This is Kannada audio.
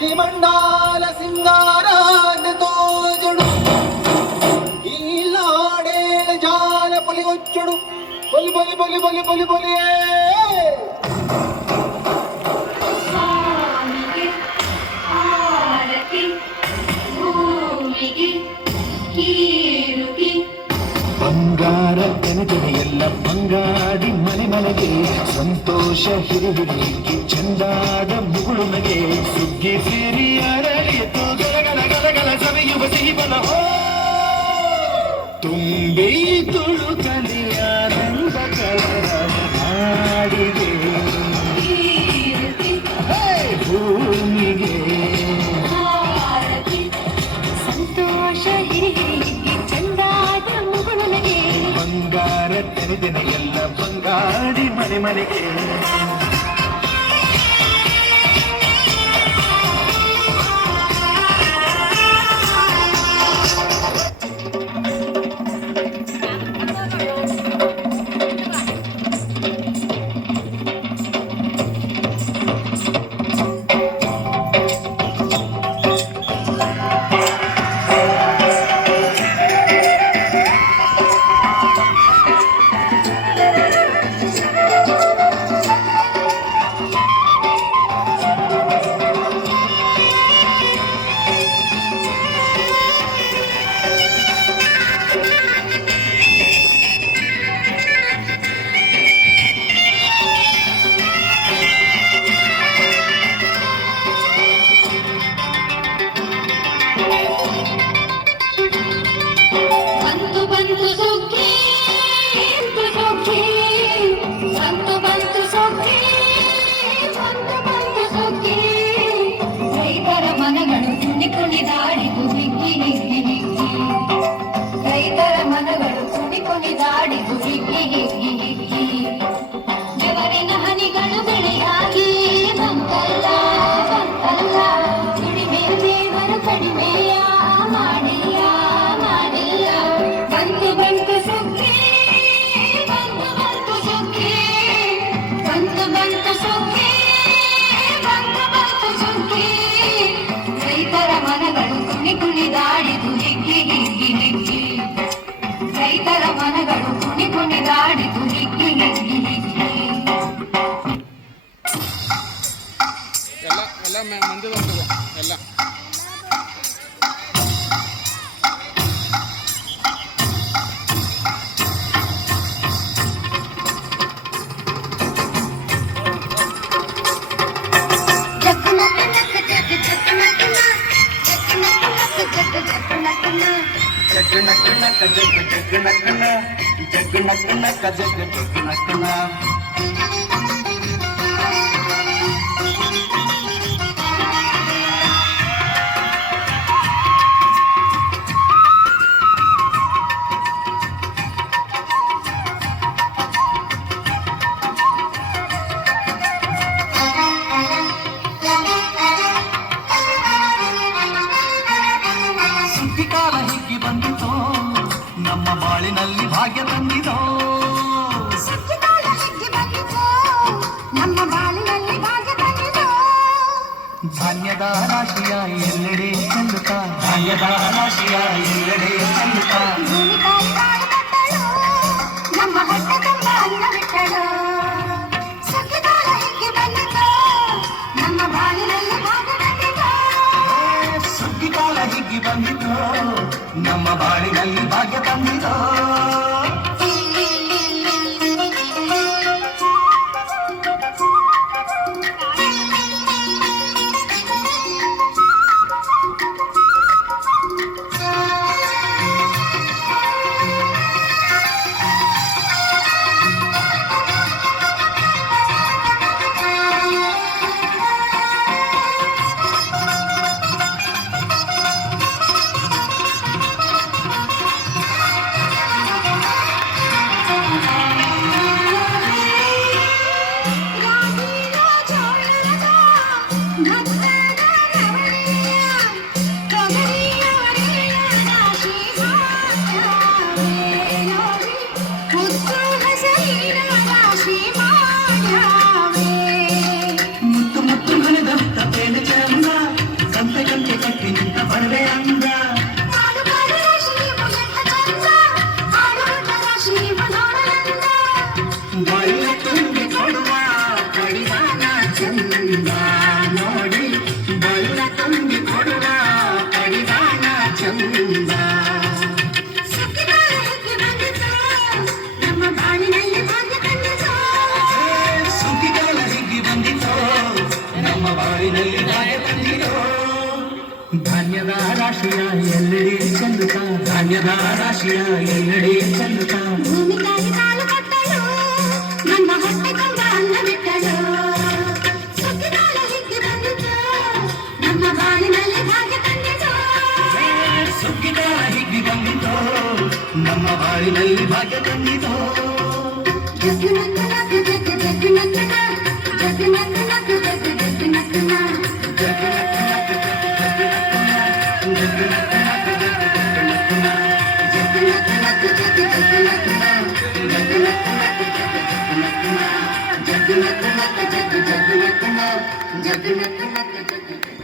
ಶ್ರೀಮಂಡಾಲ ಸಿಂಗಾರಾದ ತೋಜುಡು ಈಲಾಡೇಳ ಜಾಲ ಪೊಲಿಗೊಚ್ಚುಡು ಬಲಿ ಬಲಿ ಬಲಿ ಬಲಿ ಬಲಿ ಬಲಿಯೇ ಬಂಗಾರ ಕನಕನೆಯೆಲ್ಲ ಬಂಗಾಡಿ ಮನೆ ಮನೆಗೆ ಸಂತೋಷ ಹಿರಿಹಿರಿಗಿ ಚಂದಾದ ಮುಗುಳುನಗೆ ಸುಗ್ಗಿ ಸಿರಿ ಅರಳಿತು ಗಲಗಲ ಗಲಗಲ ಸವೆಯುವ ಸಿಹಿಬಲ ಹೋ ತುಂಬಿ ತುಳುಕಲಿ ಆನಂದ ಕಲರ ನಾಡಿಗೆ ಭೂಮಿಗೆ ಸಂತೋಷ ಹಿರಿಹಿರಿಗಿ ಚಂದಾದ ಮುಗುಳುನಗೆ ಬಂಗಾರ ತೆರೆದಿನ ಎಲ್ಲ ಬಂಗಾಡಿ ಮನೆ ಮನೆಗೆ ರೈತರ ಮನಗಳು ಕುಣಿದಾಡಿದು ಹಿಗ್ಗಿ ಹಿಗ್ಗಿ ಹಿಗ್ಗಿ ಬೆವರಿನ ಹನಿಗಳು ಬೆಳೆಯಾಗಿ ಬಂತಲ್ಲ ಬಂತಲ್ಲ ದುಡಿಮೆ ದೇವರು ಕಡಿಮೆಯ ಮಾಡಿಲ್ಲ ಮಾಡಿಲ್ಲ ಬಂತು ಬಂತು ಸುಗ್ಗಿ ಬಂತು ಬಂತು ಸುಗ್ಗಿ ಬಂತು ಬಂತು ಸುಗ್ಗಿ ಬಂತು ಬಂತು ಸುಗ್ಗಿ ರೈತರ ಮನಗಳು ಕುಣಿದಾಡಿದು ಹಿಗ್ಗಿ ಹಿಗ್ಗಿ ಹಿಗ್ಗಿ ರೈತರ ಮನಗಳು ಕುಣಿದಾಡಿದು ಹಿಗ್ಗಿ ಹಿಗ್ಗಿ ಹಿಗ್ಗಿ ಎಲ್ಲ ಮಂದಿ ಬರ್ತದೆ ಎಲ್ಲ ಸುಗ್ಗಿಕಾಲ ಹಿಗ್ಗಿ ಬಂದಿತೋ ನಮ್ಮ ಬಾಳಿನಲ್ಲಿ ಭಾಗ್ಯ ತಂದಿದೋ ಸುಗ್ಗಿಕಾಲ ಹಿಗ್ಗಿ ಬಂದಿತೋ ನಮ್ಮ ಬಾಳಿನಲ್ಲಿ ಭಾಗ್ಯ ತಂದಿದೋ ಧಾನ್ಯದ ರಾಶಿಯ ಎಲ್ಲೆಡೆ ಚೆಲ್ಲುತ್ತ ಧಾನ್ಯದ ರಾಶಿಯ ಎಲ್ಲೆಡೆ ಚೆಲ್ಲುತ್ತ ಭೂಮಿ ತಾಯಿ ಬಾಳು ಕೊಟ್ಟಳು ನಮ್ಮ ಹೊಟ್ಟೆ ತುಂಬ ಅನ್ನ ಬಿಟ್ಟಳು ಸುಗ್ಗಿಕಾಲ ಹಿಗ್ಗಿ ಬಂದಿತೋ ನಮ್ಮ ಬಾಳಿನಲ್ಲಿ ಭಾಗ್ಯ ತಂದಿದೋ ಸುಗ್ಗಿಕಾಲ ಹಿಗ್ಗಿ ಬಂದಿತೋ ನಮ್ಮ ಬಾಳಿನಲ್ಲಿ ಭಾಗ್ಯ ತಂದಿದೋ ಬಾಳಿನಲ್ಲಿ ಭಾಗ್ಯ ತಂದಿರೋ ಧಾನ್ಯದ ರಾಶಿಯ ಎಲ್ಲೆಡೆ ಚೆಲ್ಲುತ್ತ ಧಾನ್ಯದ ರಾಶಿಯ ಎಲ್ಲೆಡೆ ಚೆಲ್ಲುತ್ತ ಭೂಮಿಗಾಗಿ ಕಾಲು ಕೊಟ್ಟಳು ನಮ್ಮ ಹೊಟ್ಟೆ ತುಂಬ ಅನ್ನ ಬಿಟ್ಟಳು ಸುಗ್ಗಿಕಾಲ ಹಿಗ್ಗಿ ಬಂದಿತು ನಮ್ಮ ಬಾಳಿನಲ್ಲಿ ಭಾಗ್ಯ ತಂದಿತು ಸುಗ್ಗಿಕಾಲ ಹಿಗ್ಗಿ ಬಂದಿತೋ ನಮ್ಮ ಬಾಳಿನಲ್ಲಿ ಭಾಗ್ಯ ತಂದಿತೋ ಜಗ್ಗು ನಕ್ಕು ನಕ್ಕು ಜಗ್ಗು ಜಗ್ಗು ನಕ್ಕನ ಜಗ್ಗು ನಕ್ಕು ನಕ್ಕು ಜಗ್ಗು ಜಗ್ಗು ನಕ್ಕನ ಜಗ್ಗು ನಕ್ಕು ನಕ್ಕು ಜಗ್ಗು ಜಗ್ಗು ನಕ್ಕನ ಜಗ್ಗು ನಕ್ಕು ನಕ್ಕು ಜಗ್ಗು ಜಗ್ಗು ನಕ್ಕನ ಜಗ್ಗು ನಕ್ಕು ನಕ್ಕು ಜಗ್ಗು ಜಗ್ಗು ನಕ್ಕನ ಜಗ್ಗು ನಕ್ಕು ನಕ್ಕು ಜಗ್ಗು